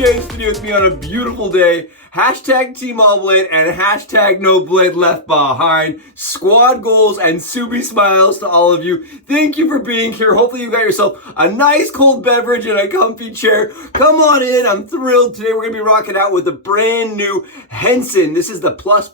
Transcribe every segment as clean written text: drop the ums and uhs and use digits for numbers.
shave video with me on a beautiful day. Hashtag Team All Blade and hashtag No Blade Left Behind. Squad goals and Subi smiles to all of you. Thank you for being here. Hopefully you got yourself a nice cold beverage and a comfy chair. Come on in. I'm thrilled. Today we're going to be rocking out with the brand new Henson. This is the plus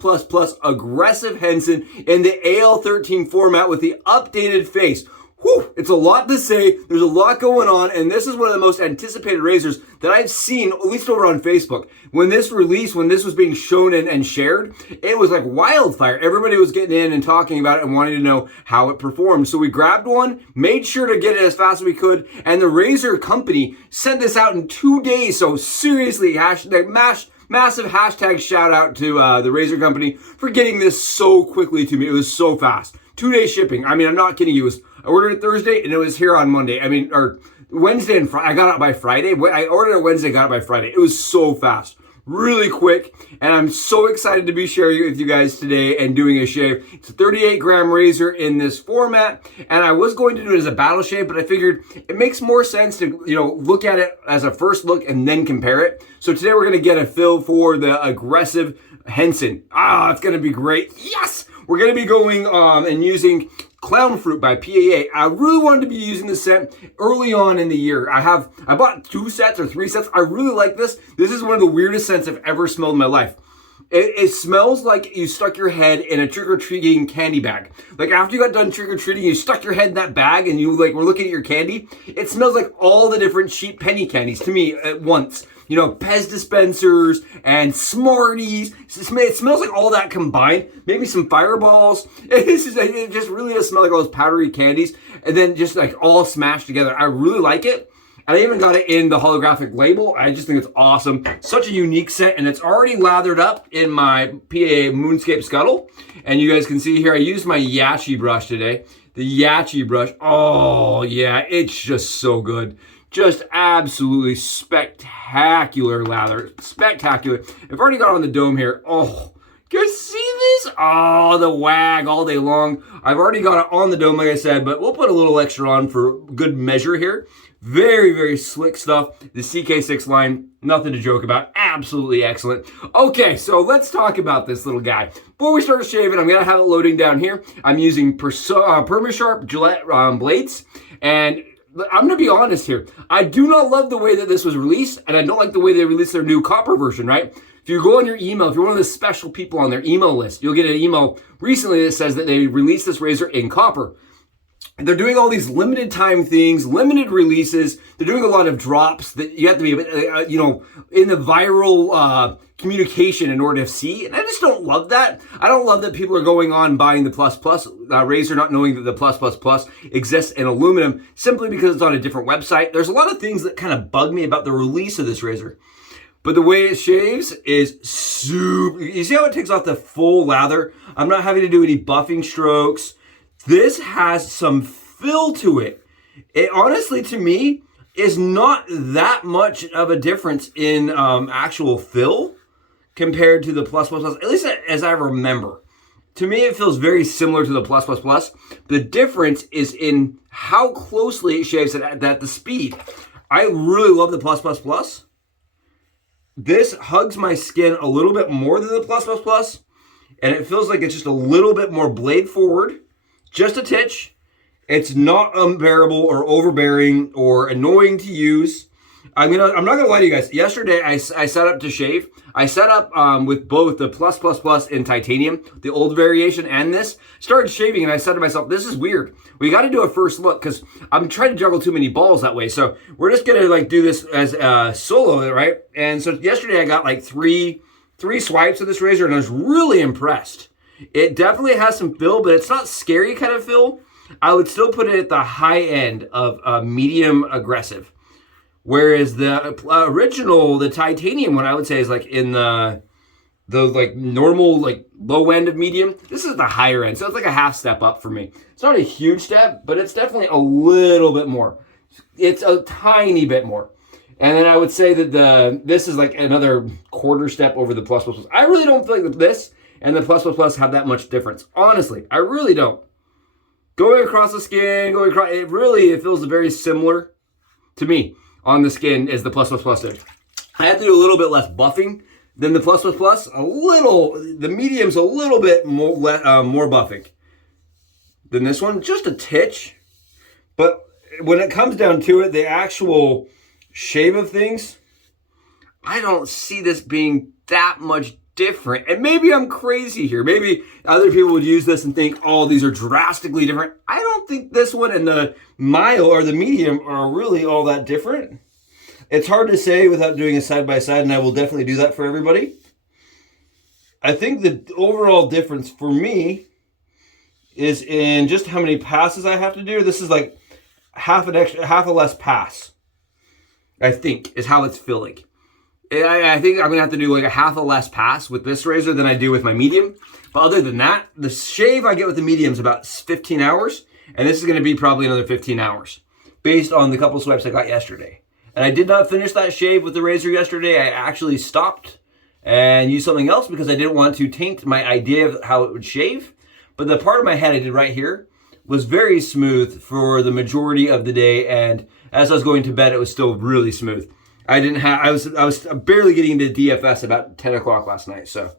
aggressive Henson in the AL13 format with the updated face. Whew, it's a lot to say. There's a lot going on, and this is one of the most anticipated razors that I've seen, at least over on Facebook. When this was being shown and shared, it was like wildfire. Everybody was getting in and talking about it and wanting to know how it performed. So we grabbed one, made sure to get it as fast as we could, and the razor company sent this out in 2 days. So seriously, massive hashtag shout out to the razor company for getting this so quickly to me. It was so fast. 2-day shipping. I mean, I'm not kidding you. I ordered it Thursday and it was here on Monday. Or Wednesday and Friday. I got it by Friday. I ordered it Wednesday, got it by Friday. It was so fast. Really quick. And I'm so excited to be sharing it with you guys today and doing a shave. It's a 38 gram razor in this format. And I was going to do it as a battle shave, but I figured it makes more sense to, look at it as a first look and then compare it. So today we're going to get a feel for the aggressive Henson. It's going to be great. Yes! We're going to be going and using Clown Fruit by PAA. I really wanted to be using this scent early on in the year. I bought 2 sets or 3 sets. I really like this. This is one of the weirdest scents I've ever smelled in my life. It smells like you stuck your head in a trick-or-treating candy bag. Like after you got done trick-or-treating, you stuck your head in that bag and you were looking at your candy. It smells like all the different cheap penny candies to me at once. Pez dispensers and Smarties. It smells like all that combined. Maybe some Fireballs. It just really does smell like all those powdery candies. And then just like all smashed together. I really like it. And I even got it in the holographic label. I just think it's awesome. Such a unique scent. And it's already lathered up in my PAA Moonscape Scuttle. And you guys can see here, I used my Yaqi brush today. The Yaqi brush. Oh, yeah. It's just so good. Just absolutely spectacular lather. Spectacular. I've already got on the dome here. Oh, you guys see this? Oh, the wag all day long. I've already got it on the dome, like I said, but we'll put a little extra on for good measure here. Very, very slick stuff. The CK6 line, nothing to joke about. Absolutely excellent. Okay, so let's talk about this little guy. Before we start shaving, I'm going to have it loading down here. I'm using Permasharp Gillette blades, and I'm going to be honest here. I do not love the way that this was released, and I don't like the way they released their new copper version, right? If you go on your email, if you're one of the special people on their email list, you'll get an email recently that says that they released this razor in copper. They're doing all these limited time things, limited releases. They're doing a lot of drops that you have to be, in the viral communication in order to see. And I just don't love that. I don't love that people are going on buying the razor, not knowing that the plus exists in aluminum simply because it's on a different website. There's a lot of things that kind of bug me about the release of this razor. But the way it shaves is super. You see how it takes off the full lather? I'm not having to do any buffing strokes. This has some fill to it. It honestly, to me, is not that much of a difference in actual fill compared to the plus, at least as I remember. To me, it feels very similar to the plus. The difference is in how closely it shaves at the speed. I really love the plus. This hugs my skin a little bit more than the plus, and it feels like it's just a little bit more blade forward. Just a titch. It's not unbearable or overbearing or annoying to use. I'm not gonna lie to you guys. Yesterday I set up to shave. I set up with both the plus in titanium, the old variation, and this. Started shaving and I said to myself, this is weird. We got to do a first look because I'm trying to juggle too many balls that way. So we're just gonna do this as solo, right? And so yesterday I got like three swipes of this razor and I was really impressed. It definitely has some fill, but it's not scary kind of fill. I would still put it at the high end of medium aggressive. Whereas the original, the titanium one, I would say is like in the normal, low end of medium. This is the higher end, so it's like a half step up for me. It's not a huge step, but it's definitely a little bit more. It's a tiny bit more. And then I would say that this is like another quarter step over the plus. I really don't feel like this and the plus have that much difference. Honestly, I really don't. Going across the skin, it feels very similar to me on the skin as the plus did. I have to do a little bit less buffing than the Plus Plus Plus. The medium's a little bit more buffing than this one, just a titch. But when it comes down to it, the actual shave of things, I don't see this being that much different. And maybe I'm crazy here. Maybe other people would use this and think, oh, these are drastically different. I don't think this one and the mild or the medium are really all that different. It's hard to say without doing a side-by-side, and I will definitely do that for everybody. I think the overall difference for me is in just how many passes I have to do. This is like half a less pass, I think, is how it's feeling. I think I'm going to have to do like a half a less pass with this razor than I do with my medium. But other than that, the shave I get with the medium is about 15 hours. And this is going to be probably another 15 hours based on the couple swipes I got yesterday. And I did not finish that shave with the razor yesterday. I actually stopped and used something else because I didn't want to taint my idea of how it would shave. But the part of my head I did right here was very smooth for the majority of the day. And as I was going to bed, it was still really smooth. I was barely getting into DFS about 10 o'clock last night. So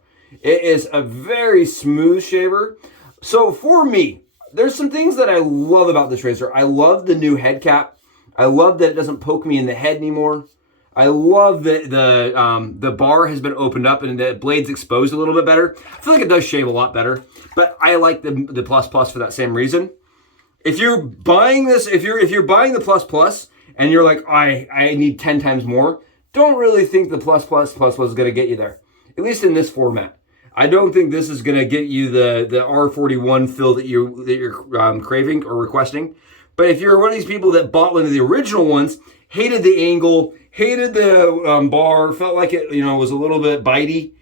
it is a very smooth shaver. So for me, there's some things that I love about this razor. I love the new head cap. I love that it doesn't poke me in the head anymore. I love that the bar has been opened up and the blade's exposed a little bit better. I feel like it does shave a lot better, but I like the Plus Plus for that same reason. If you're buying this, if you're buying the Plus Plus and you're like, I need 10 times more, don't really think the Plus Plus is going to get you there, at least in this format. I don't think this is going to get you the R41 fill that you're craving or requesting. But if you're one of these people that bought one of the original ones, hated the angle, hated the bar, felt like it was a little bit bitey,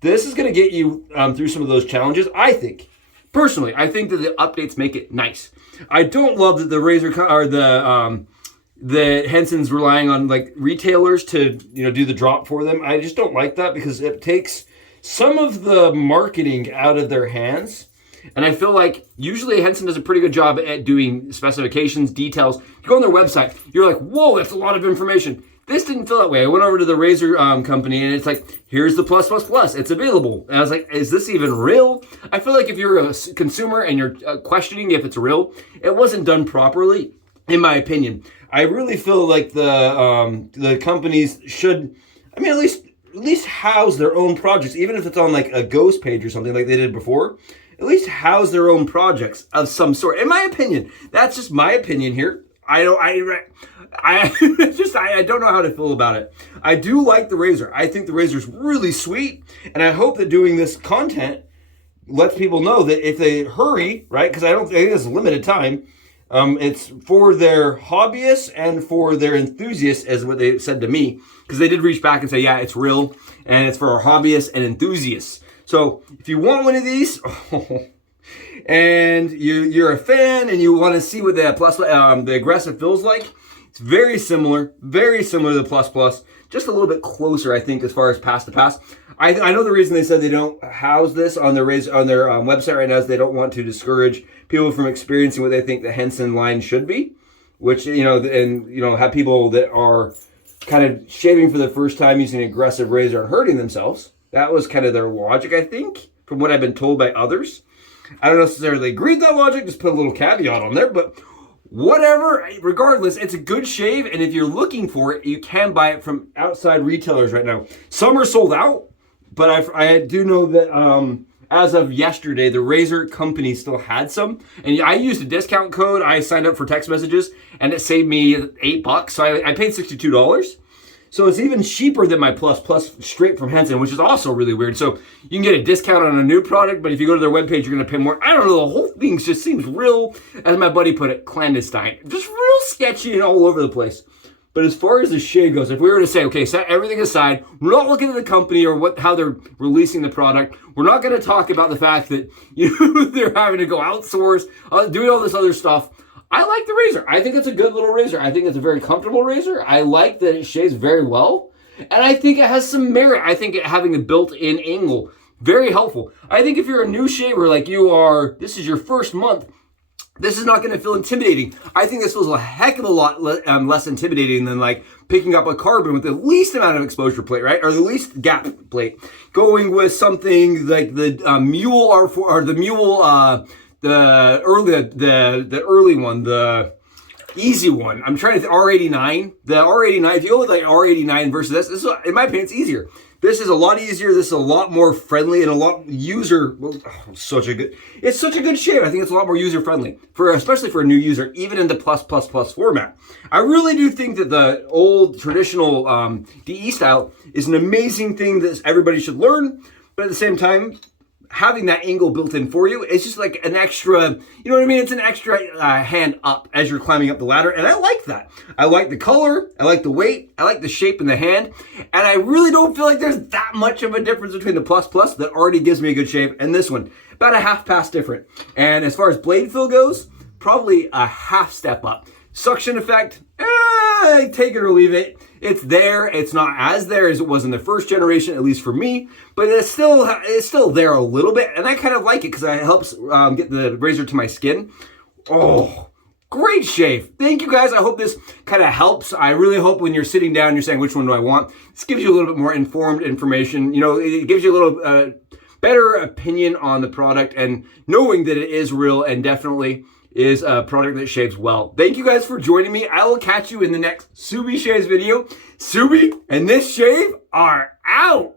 this is going to get you through some of those challenges. I think, personally, I think that the updates make it nice. I don't love that the razor or the Henson's relying on like retailers to do the drop for them. I just don't like that because it takes some of the marketing out of their hands. And I feel like usually Henson does a pretty good job at doing specifications, details. You go on their website, you're like, whoa, that's a lot of information. This didn't feel that way. I went over to the razor company and it's like, here's the Plus Plus Plus. It's available. And I was like, is this even real? I feel like if you're a consumer and you're questioning if it's real, it wasn't done properly, in my opinion. I really feel like the companies should, at least house their own projects, even if it's on like a ghost page or something like they did before. At least house their own projects of some sort. In my opinion, that's just my opinion here. I don't know how to feel about it. I do like the razor. I think the razor's really sweet, and I hope that doing this content lets people know that if they hurry, right? Because I think it's limited time. It's for their hobbyists and for their enthusiasts, as what they said to me. Because they did reach back and say, yeah, it's real, and it's for our hobbyists and enthusiasts. So if you want one of these, and you're a fan and you want to see what the aggressive feels like, it's very similar to the Plus Plus, just a little bit closer, I think, as far as pass to pass. I know the reason they said they don't house this on their website right now is they don't want to discourage people from experiencing what they think the Henson line should be, which have people that are kind of shaving for the first time using an aggressive razor and hurting themselves. That was kind of their logic, I think, from what I've been told by others. I don't necessarily agree with that logic, just put a little caveat on there, but whatever, regardless, it's a good shave, and if you're looking for it, you can buy it from outside retailers right now. Some are sold out, but I do know that as of yesterday, the razor company still had some, and I used a discount code. I signed up for text messages, and it saved me $8, so I paid $62. So it's even cheaper than my Plus Plus straight from Henson, which is also really weird. So you can get a discount on a new product, but if you go to their webpage, you're going to pay more. I don't know, the whole thing just seems real, as my buddy put it, clandestine. Just real sketchy and all over the place. But as far as the shave goes, if we were to say, okay, set everything aside, we're not looking at the company or how they're releasing the product. We're not going to talk about the fact that they're having to go outsource, doing all this other stuff. I like the razor. I think it's a good little razor. I think it's a very comfortable razor. I like that it shaves very well. And I think it has some merit. I think having a built-in angle, very helpful. I think if you're a new shaver like you are, this is your first month, this is not going to feel intimidating. I think this feels a heck of a lot less intimidating than like picking up a carbon with the least amount of exposure plate, right? Or the least gap plate. Going with something like the Mule R4 or the Mule, the early one, the easy one. I'm trying to think, R89. The R89, if you go with like R89 versus this is, in my opinion, it's easier. This is a lot easier. This is a lot more friendly and a lot it's such a good shave. I think it's a lot more user friendly especially for a new user, even in the plus format. I really do think that the old traditional DE style is an amazing thing that everybody should learn, but at the same time, having that angle built in for you, it's just like an extra, you know what I mean? It's an extra hand up as you're climbing up the ladder, and I like that. I like the color, I like the weight, I like the shape in the hand, and I really don't feel like there's that much of a difference between the plus that already gives me a good shave and this one. About a half pass different. And as far as blade fill goes, probably a half step up. Suction effect, take it or leave it. It's there. It's not as there as it was in the first generation, at least for me, but it's still there a little bit, and I kind of like it because it helps get the razor to my skin. Oh, great shave. Thank you guys. I hope this kind of helps. I really hope when you're sitting down, you're saying, which one do I want? This gives you a little bit more informed information. You know, it gives you a little better opinion on the product, and knowing that it is real and definitely is a product that shaves well. Thank you guys for joining me. I will catch you in the next Subi Shaves video. Subi and this shave are out.